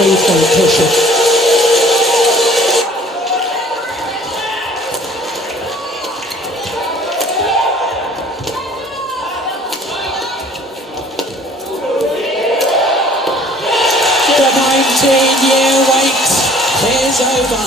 free throw pressure. The 19-year wait is over.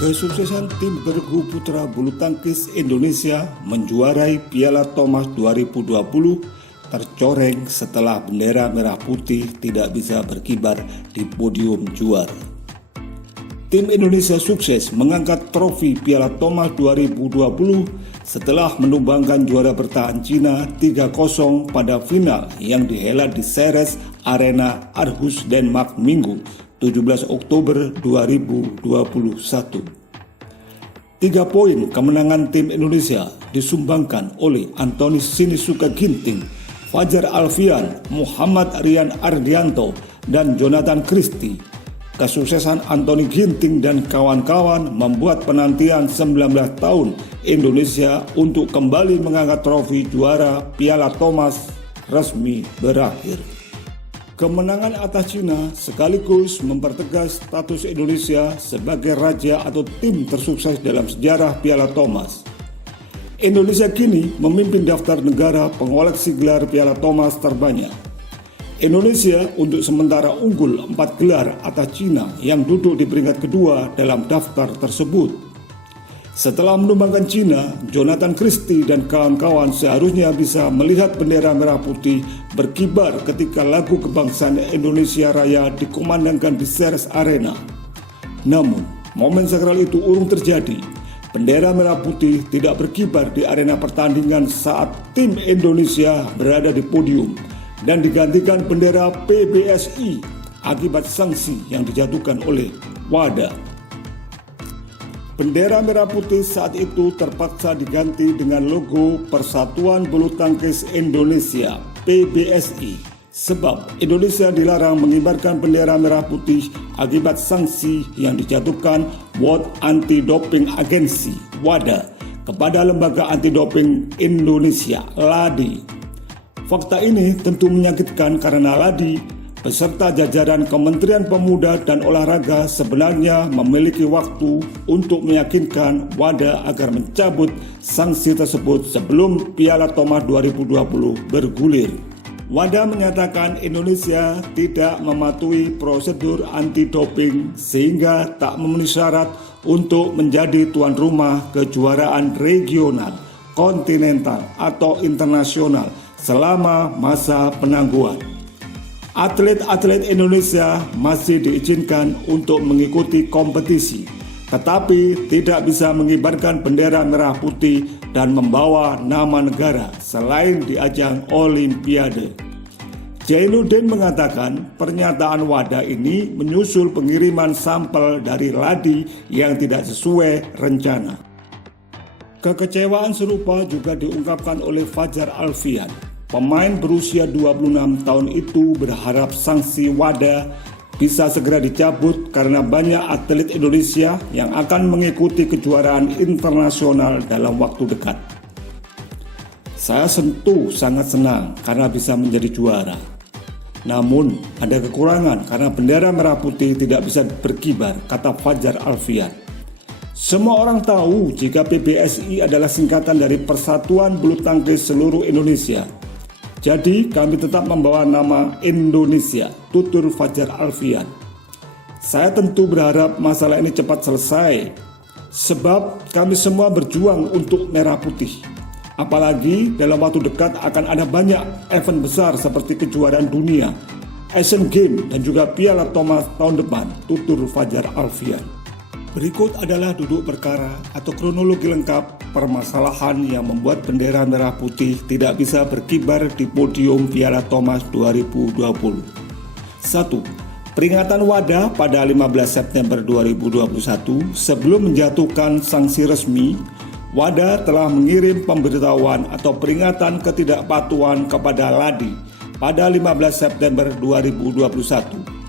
Kesuksesan tim bergu putra bulu tangkis Indonesia menjuarai Piala Thomas 2020 tercoreng setelah bendera merah putih tidak bisa berkibar di podium juara. Tim Indonesia sukses mengangkat trofi Piala Thomas 2020 setelah menumbangkan juara bertahan Cina 3-0 pada final yang dihelat di Ceres Arena Aarhus, Denmark Minggu 17 Oktober 2021. 3 poin kemenangan tim Indonesia disumbangkan oleh Anthony Sinisuka Ginting, Fajar Alfian, Muhammad Rian Ardianto, dan Jonathan Christie. Kesuksesan Anthony Ginting dan kawan-kawan membuat penantian 19 tahun Indonesia untuk kembali mengangkat trofi juara Piala Thomas resmi berakhir. Kemenangan atas Cina sekaligus mempertegas status Indonesia sebagai raja atau tim tersukses dalam sejarah Piala Thomas. Indonesia kini memimpin daftar negara pengoleksi gelar Piala Thomas terbanyak. Indonesia untuk sementara unggul 4 gelar atas Cina yang duduk di peringkat kedua dalam daftar tersebut. Setelah menumbangkan Cina, Jonathan Christie dan kawan-kawan seharusnya bisa melihat bendera merah putih berkibar ketika lagu kebangsaan Indonesia Raya dikumandangkan di Ceres Arena. Namun, momen sakral itu urung terjadi. Bendera merah putih tidak berkibar di arena pertandingan saat tim Indonesia berada di podium dan digantikan bendera PBSI akibat sanksi yang dijatuhkan oleh WADA. Bendera merah putih saat itu terpaksa diganti dengan logo Persatuan Bulu Tangkis Indonesia (PBSI) sebab Indonesia dilarang mengibarkan bendera merah putih akibat sanksi yang dijatuhkan World Anti-Doping Agency (WADA) kepada Lembaga Anti-Doping Indonesia (LADI). Fakta ini tentu menyakitkan karena LADI beserta jajaran Kementerian Pemuda dan Olahraga sebenarnya memiliki waktu untuk meyakinkan WADA agar mencabut sanksi tersebut sebelum Piala Thomas 2020 bergulir. WADA menyatakan Indonesia tidak mematuhi prosedur anti-doping sehingga tak memenuhi syarat untuk menjadi tuan rumah kejuaraan regional, kontinental, atau internasional selama masa penangguhan. Atlet-atlet Indonesia masih diizinkan untuk mengikuti kompetisi, tetapi tidak bisa mengibarkan bendera merah putih dan membawa nama negara selain di ajang Olimpiade. Jainuddin mengatakan pernyataan WADA ini menyusul pengiriman sampel dari LADI yang tidak sesuai rencana. Kekecewaan serupa juga diungkapkan oleh Fajar Alfian. Pemain berusia 26 tahun itu berharap sanksi WADA bisa segera dicabut karena banyak atlet Indonesia yang akan mengikuti kejuaraan internasional dalam waktu dekat. Saya tentu sangat senang karena bisa menjadi juara. Namun ada kekurangan karena bendera merah putih tidak bisa berkibar, kata Fajar Alfian. Semua orang tahu jika PBSI adalah singkatan dari Persatuan Bulu Tangkis Seluruh Indonesia. Jadi kami tetap membawa nama Indonesia, tutur Fajar Alfian. Saya tentu berharap masalah ini cepat selesai, sebab kami semua berjuang untuk merah putih. Apalagi dalam waktu dekat akan ada banyak event besar seperti kejuaraan dunia, Asian Games dan juga Piala Thomas tahun depan, tutur Fajar Alfian. Berikut adalah duduk perkara atau kronologi lengkap permasalahan yang membuat bendera merah putih tidak bisa berkibar di podium Piala Thomas 2020. 1. Peringatan WADA pada 15 September 2021 sebelum menjatuhkan sanksi resmi, WADA telah mengirim pemberitahuan atau peringatan ketidakpatuhan kepada Ladi pada 15 September 2021.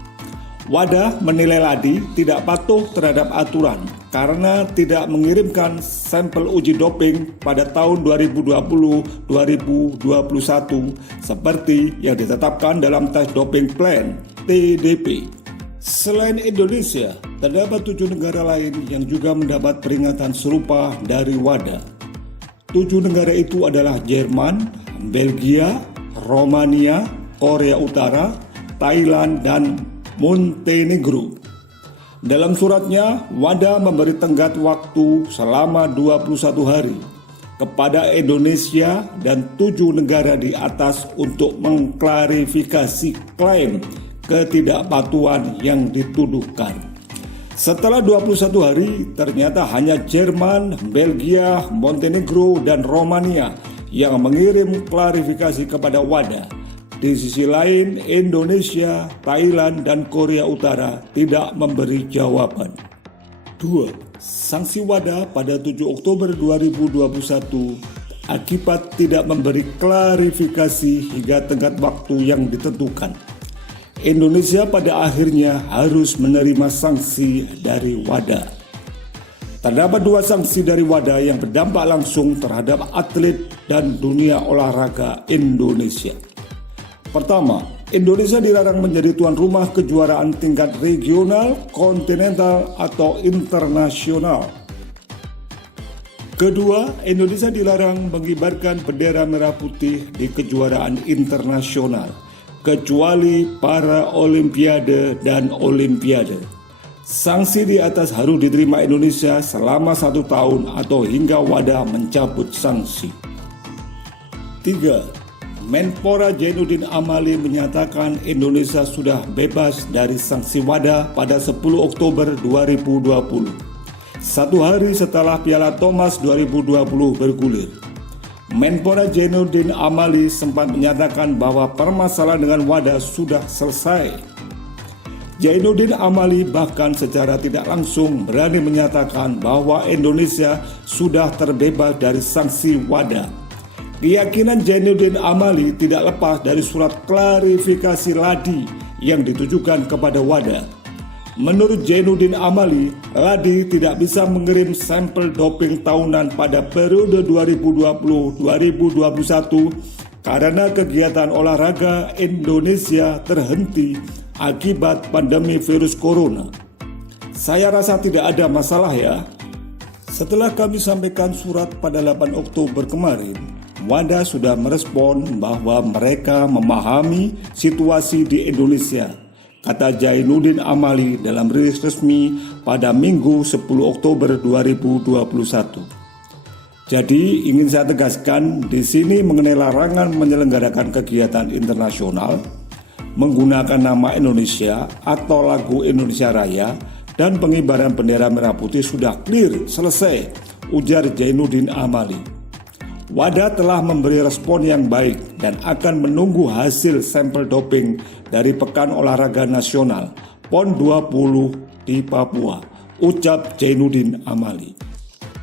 WADA menilai Ladi tidak patuh terhadap aturan karena tidak mengirimkan sampel uji doping pada tahun 2020-2021 seperti yang ditetapkan dalam tes doping plan TDP. Selain Indonesia, terdapat 7 negara lain yang juga mendapat peringatan serupa dari WADA. 7 negara itu adalah Jerman, Belgia, Romania, Korea Utara, Thailand, dan Montenegro. Dalam suratnya, WADA memberi tenggat waktu selama 21 hari kepada Indonesia dan 7 negara di atas untuk mengklarifikasi klaim ketidakpatuhan yang dituduhkan. Setelah 21 hari, ternyata hanya Jerman, Belgia, Montenegro, dan Romania yang mengirim klarifikasi kepada WADA. Di sisi lain, Indonesia, Thailand, dan Korea Utara tidak memberi jawaban. 2. Sanksi WADA pada 7 Oktober 2021 akibat tidak memberi klarifikasi hingga tenggat waktu yang ditentukan. Indonesia pada akhirnya harus menerima sanksi dari WADA. Terdapat 2 sanksi dari WADA yang berdampak langsung terhadap atlet dan dunia olahraga Indonesia. Pertama, Indonesia dilarang menjadi tuan rumah kejuaraan tingkat regional, kontinental, atau internasional. Kedua, Indonesia dilarang mengibarkan bendera merah putih di kejuaraan internasional, kecuali para olimpiade dan olimpiade. Sanksi di atas harus diterima Indonesia selama 1 tahun atau hingga WADA mencabut sanksi. 3. Menpora Zainuddin Amali menyatakan Indonesia sudah bebas dari sanksi WADA pada 10 Oktober 2020, 1 hari setelah Piala Thomas 2020 bergulir. Menpora Zainuddin Amali sempat menyatakan bahwa permasalahan dengan WADA sudah selesai. Zainuddin Amali bahkan secara tidak langsung berani menyatakan bahwa Indonesia sudah terbebas dari sanksi WADA. Keyakinan Zainuddin Amali tidak lepas dari surat klarifikasi Ladi yang ditujukan kepada WADA. Menurut Zainuddin Amali, Ladi tidak bisa mengirim sampel doping tahunan pada periode 2020-2021 karena kegiatan olahraga Indonesia terhenti akibat pandemi virus corona. Saya rasa tidak ada masalah ya. Setelah kami sampaikan surat pada 8 Oktober kemarin, WADA sudah merespon bahwa mereka memahami situasi di Indonesia, kata Zainuddin Amali dalam rilis resmi pada Minggu 10 Oktober 2021. Jadi ingin saya tegaskan di sini mengenai larangan menyelenggarakan kegiatan internasional, menggunakan nama Indonesia atau lagu Indonesia Raya, dan pengibaran bendera merah putih sudah clear, selesai, ujar Zainuddin Amali. WADA telah memberi respon yang baik dan akan menunggu hasil sampel doping dari Pekan Olahraga Nasional PON 20 di Papua, ucap Zainuddin Amali.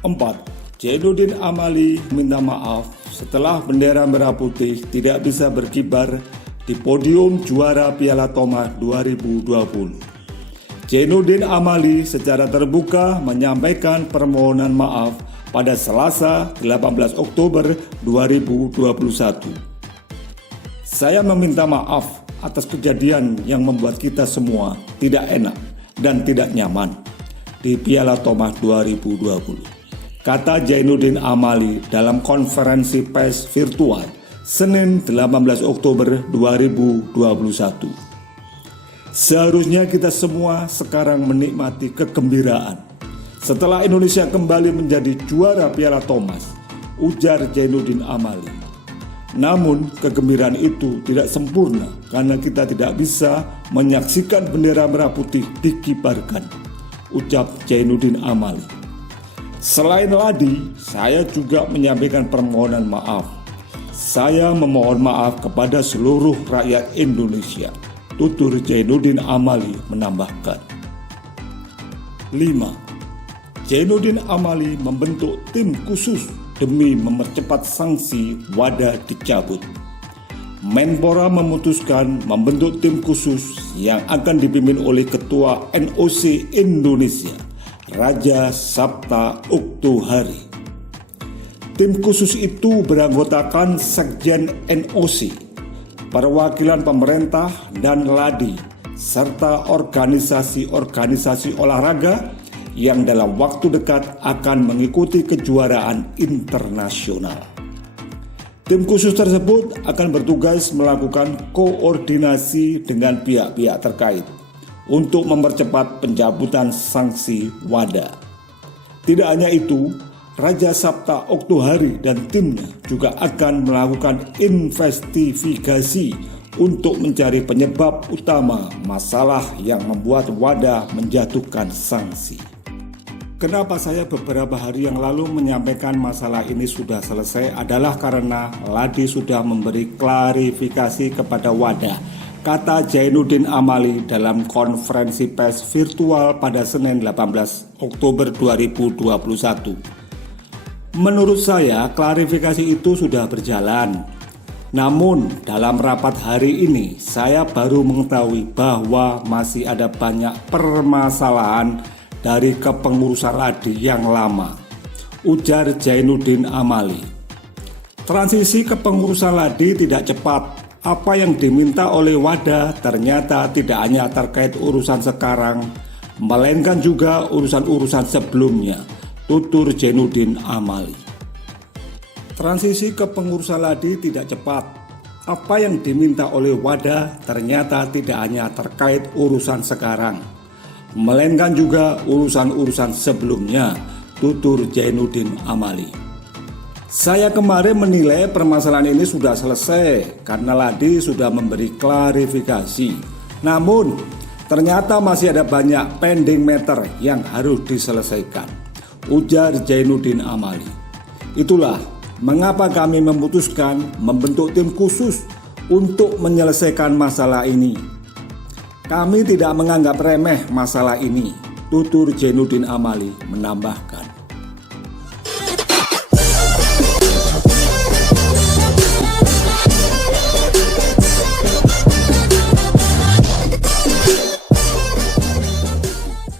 4. Zainuddin Amali minta maaf setelah bendera merah putih tidak bisa berkibar di podium juara Piala Thomas 2020. Zainuddin Amali secara terbuka menyampaikan permohonan maaf pada Selasa 18 Oktober 2021. Saya meminta maaf atas kejadian yang membuat kita semua tidak enak dan tidak nyaman di Piala Thomas 2020, kata Zainuddin Amali dalam konferensi pers virtual Senin 18 Oktober 2021. Seharusnya kita semua sekarang menikmati kegembiraan setelah Indonesia kembali menjadi juara Piala Thomas, ujar Zainuddin Amali. Namun kegembiraan itu tidak sempurna karena kita tidak bisa menyaksikan bendera merah putih dikibarkan. ucap Zainuddin Amali. Selain Ladi, saya juga menyampaikan permohonan maaf. Saya memohon maaf kepada seluruh rakyat Indonesia, tutur Zainuddin Amali menambahkan. 5. Zainuddin Amali membentuk tim khusus demi mempercepat sanksi WADA dicabut. Menpora memutuskan membentuk tim khusus yang akan dipimpin oleh Ketua NOC Indonesia, Raja Sabta Oktohari. Tim khusus itu beranggotakan Sekjen NOC, perwakilan pemerintah dan Ladi, serta organisasi-organisasi olahraga yang dalam waktu dekat akan mengikuti kejuaraan internasional. Tim khusus tersebut akan bertugas melakukan koordinasi dengan pihak-pihak terkait untuk mempercepat pencabutan sanksi WADA. Tidak hanya itu, Raja Sabta Oktohari dan timnya juga akan melakukan investigasi untuk mencari penyebab utama masalah yang membuat WADA menjatuhkan sanksi. Kenapa saya beberapa hari yang lalu menyampaikan masalah ini sudah selesai adalah karena Ladi sudah memberi klarifikasi kepada WADA, kata Zainuddin Amali dalam konferensi pers virtual pada Senin 18 Oktober 2021. Menurut saya, klarifikasi itu sudah berjalan. Namun, dalam rapat hari ini, saya baru mengetahui bahwa masih ada banyak permasalahan dari kepengurusan Ladi yang lama, ujar Zainuddin Amali. Transisi kepengurusan Ladi tidak cepat. Apa yang diminta oleh WADA ternyata tidak hanya terkait urusan sekarang, melainkan juga urusan-urusan sebelumnya, tutur Zainuddin Amali. Transisi kepengurusan Ladi tidak cepat. Apa yang diminta oleh WADA ternyata tidak hanya terkait urusan sekarang, melainkan juga urusan-urusan sebelumnya, tutur Zainuddin Amali. Saya kemarin menilai permasalahan ini sudah selesai karena Ladi sudah memberi klarifikasi. Namun, ternyata masih ada banyak pending matter yang harus diselesaikan, ujar Zainuddin Amali. Itulah mengapa kami memutuskan membentuk tim khusus untuk menyelesaikan masalah ini. Kami tidak menganggap remeh masalah ini, tutur Zainuddin Amali menambahkan.